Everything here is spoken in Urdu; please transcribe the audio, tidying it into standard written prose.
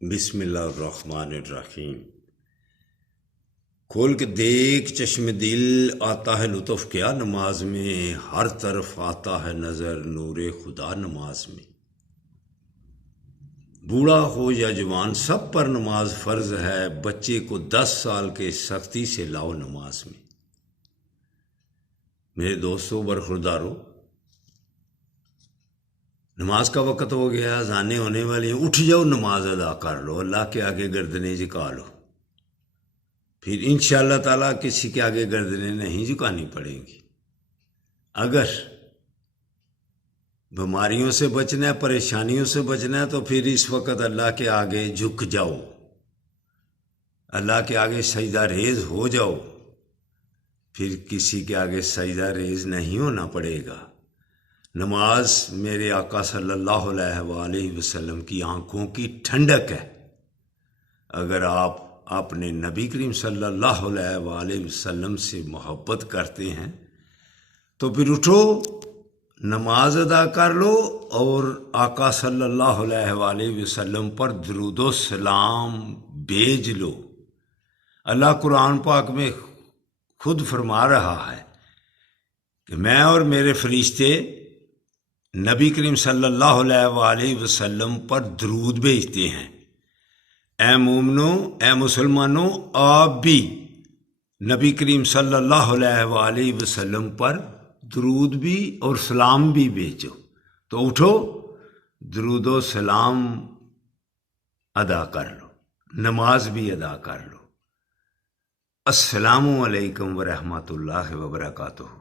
بسم اللہ الرحمن الرحیم۔ کھول کے دیکھ چشم دل، آتا ہے لطف کیا نماز میں، ہر طرف آتا ہے نظر نور خدا نماز میں۔ بوڑھا ہو یا جوان سب پر نماز فرض ہے، بچے کو 10 سال کے سختی سے لاؤ نماز میں۔ میرے دوستوں برخورداروں، نماز کا وقت ہو گیا، اذانیں ہونے والی ہیں، اٹھ جاؤ نماز ادا کر لو، اللہ کے آگے گردنیں جھکا لو، پھر انشاءاللہ تعالیٰ کسی کے آگے گردنیں نہیں جھکانی پڑیں گی۔ اگر بیماریوں سے بچنا ہے، پریشانیوں سے بچنا ہے تو پھر اس وقت اللہ کے آگے جھک جاؤ، اللہ کے آگے سجدہ ریز ہو جاؤ، پھر کسی کے آگے سجدہ ریز نہیں ہونا پڑے گا۔ نماز میرے آقا صلی اللہ علیہ وآلہ وسلم کی آنکھوں کی ٹھنڈک ہے۔ اگر آپ اپنے نبی کریم صلی اللہ علیہ وآلہ وسلم سے محبت کرتے ہیں تو پھر اٹھو، نماز ادا کر لو اور آقا صلی اللہ علیہ وآلہ وسلم پر درود و سلام بھیج لو۔ اللہ قرآن پاک میں خود فرما رہا ہے کہ میں اور میرے فرشتے نبی کریم صلی اللہ علیہ وآلہ وسلم پر درود بھیجتے ہیں۔ اے مومنوں، اے مسلمانوں، آپ بھی نبی کریم صلی اللہ علیہ وآلہ وسلم پر درود بھی اور سلام بھی بھیجو۔ تو اٹھو، درود و سلام ادا کر لو، نماز بھی ادا کر لو۔ السلام علیکم ورحمۃ اللہ وبرکاتہ۔